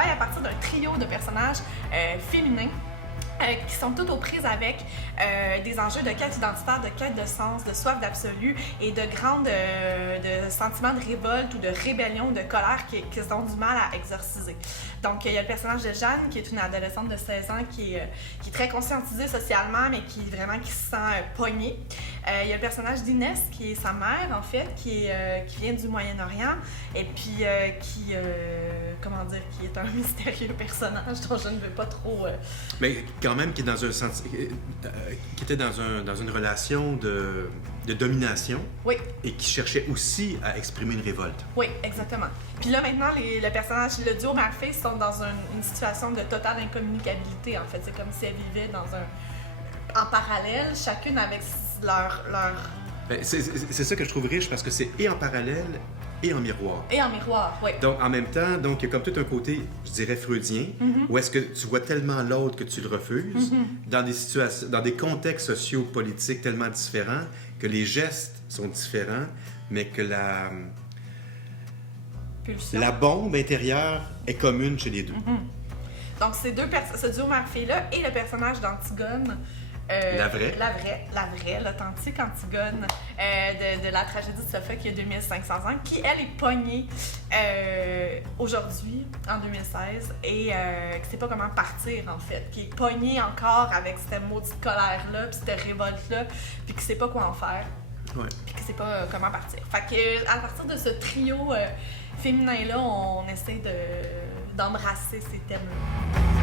travaille à partir d'un trio de personnages féminins qui sont toutes aux prises avec des enjeux de quête identitaire, de quête de sens, de soif d'absolu et de de sentiments de révolte ou de rébellion, de colère qu'ils ont du mal à exorciser. Donc, il y a le personnage de Jeanne, qui est une adolescente de 16 ans qui est très conscientisée socialement, mais qui se sent pognée. Il y a le personnage d'Inès, qui est sa mère, en fait, qui vient du Moyen-Orient, et puis qui est un mystérieux personnage dont je ne veux pas trop... Mais quand même, qui est dans qui était dans une relation de domination. Oui. Et qui cherchait aussi à exprimer une révolte. Oui, exactement. Puis là, maintenant, le personnage, le duo mère-fille sont dans une situation de totale incommunicabilité, en fait. C'est comme si elles vivaient en parallèle, chacune avec leur... Ben, c'est ça que je trouve riche, parce que c'est et en parallèle et en miroir. Et en miroir, oui. Donc, en même temps, il y a comme tout un côté, je dirais, freudien, où est-ce que tu vois tellement l'autre que tu le refuses, dans des situations, dans des contextes socio-politiques tellement différents, que les gestes sont différents, mais que la bombe intérieure est commune chez les deux. Donc, ce duo mère-fille-là et le personnage d'Antigone, l'authentique Antigone de la tragédie de Sophocle il y a 2500 ans, qui, elle, est pognée aujourd'hui, en 2016, et qui ne sait pas comment partir, en fait, qui est pognée encore avec cette maudite colère-là, puis cette révolte-là, puis qui ne sait pas quoi en faire, puis qui ne sait pas comment partir. Fait que, à partir de ce trio féminin-là, on essaie d'embrasser ces thèmes-là.